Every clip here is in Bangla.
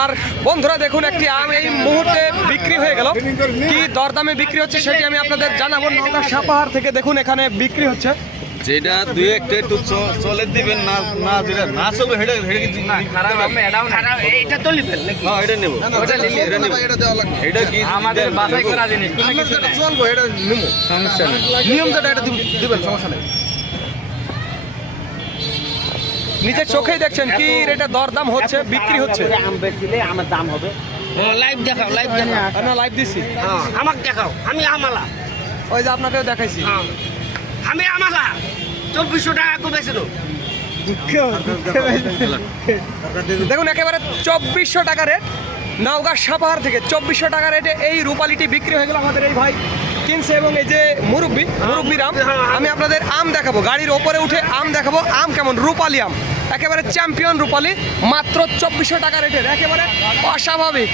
আর বন্ধুরা দেখুন একটি আম এই মুহূর্তে বিক্রি হয়ে গেল। কি দরদামে বিক্রি হচ্ছে সেটি আমি আপনাদের জানাব। নৌকা সাপাহার থেকে দেখুন এখানে বিক্রি হচ্ছে। যেটা দুই একটা একটু চলে দিবেন না না যেটা না চলবে সেটা সেটা কি না খারাপ এটা তো লিবেন নাকি? হ্যাঁ এটা নেব। এটা নেব এটা কি আমাদের বাছাই করা জিনিস কোনো কিছু। চলবো এটা নিমো সমস্যা নেই। নিয়ম যেটা এটা দিবেন সমস্যা নেই। নিজের চোখেই দেখছেন কি রেটে দরদাম হচ্ছে বিক্রি হচ্ছে? আম বেচলে আমার দাম হবে। লাইভ দেখাও লাইভ দেখাও। না লাইভ দিছি। হ্যাঁ, আমাকে দেখাও আমি আমালা। ওই যে আপনাকেও দেখাইছি। হ্যাঁ। আমি আমালা। চব্বিশশো টাকা করে বেছিল দেখুন একেবারে চব্বিশশো টাকা রেট। নওগাঁ সাপাহার থেকে চব্বিশশো টাকা রেটে এই রূপালিটি বিক্রি হয়ে গেল আমাদের এই ভাই। কিনছে এবং এই যে মুরব্বী মুরব্বীর আম আমি আপনাদের আম দেখাবো। গাড়ির ওপরে উঠে আম দেখাবো। আম কেমন? রূপালি আম। একেবারে চ্যাম্পিয়ন রূপালি, মাত্র চব্বিশশো টাকা রেটের, একেবারে অস্বাভাবিক।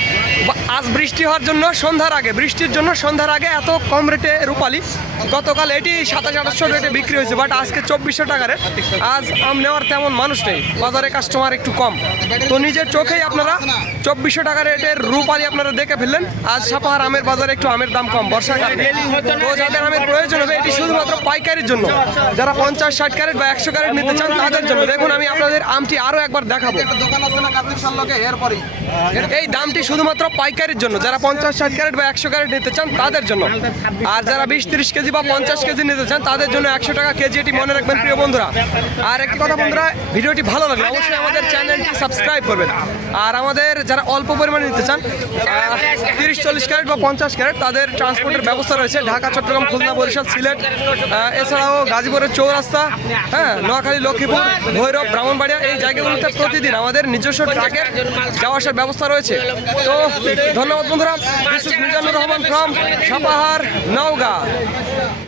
আজ বৃষ্টি হওয়ার জন্য সন্ধ্যার আগে, বৃষ্টির জন্য সন্ধ্যার আগে এত কম রেটে রূপালি। গতকাল এটি সাতাশ আঠাশশো রেটে বিক্রি হয়েছে, বাট আজকে চব্বিশশো টাকা রেট। আজ আম নেওয়ার তেমন মানুষ নেই, বাজারে কাস্টমার একটু কম। তো নিজের চোখেই আপনারা চব্বিশশো টাকা রেটের রূপালি আপনারা দেখে ফেললেন। আজ সাপাহার আমের বাজারে একটু আমের দাম কম বর্ষাকালে তো যাদের আমের প্রয়োজন হবে, এটি শুধুমাত্র পাইকারির জন্য। যারা পঞ্চাশ, ষাট ক্যারেট বা একশো ক্যারেট নিতে চান, তাদের জন্য। দেখুন, আমি আপনাদের আমটি আরও একবার দেখাবো। এই দামটি শুধুমাত্র পাইকারির জন্য। যারা পঞ্চাশ ষাট ক্যারেট বা একশো ক্যারেট নিতে চান তাদের জন্য। আর যারা বিশ তিরিশ কেজি বা পঞ্চাশ কেজি নিতে চান তাদের জন্য একশো টাকা কেজি এটি মনে রাখবেন প্রিয় বন্ধুরা। আর একটি কথা বন্ধুরা ভিডিওটি ভালো লাগলে অবশ্যই আমাদের চ্যানেলটি সাবস্ক্রাইব করবেন। আর আমাদের যারা অল্প পরিমাণে নিতে চান তিরিশ চল্লিশ ক্যারেট বা পঞ্চাশ ক্যারেট তাদের ট্রান্সপোর্টের ব্যবস্থা রয়েছে। ঢাকা চট্টগ্রাম খুলনা বরিশাল সিলেট এছাড়াও গাজীপুরের চৌরাস্তা হ্যাঁ নোয়াখালী লক্ষ্মীপুর ভৈরব ব্রাহ্মণবাড়িয়া এই জায়গাগুলোতে প্রতিদিন আমাদের নিজস্ব ট্রাকে যাওয়া আসার ব্যবস্থা রয়েছে। তো ধন্যবাদ বন্ধুরা রহমান ফ্রম সাপাহার, নওগাঁ।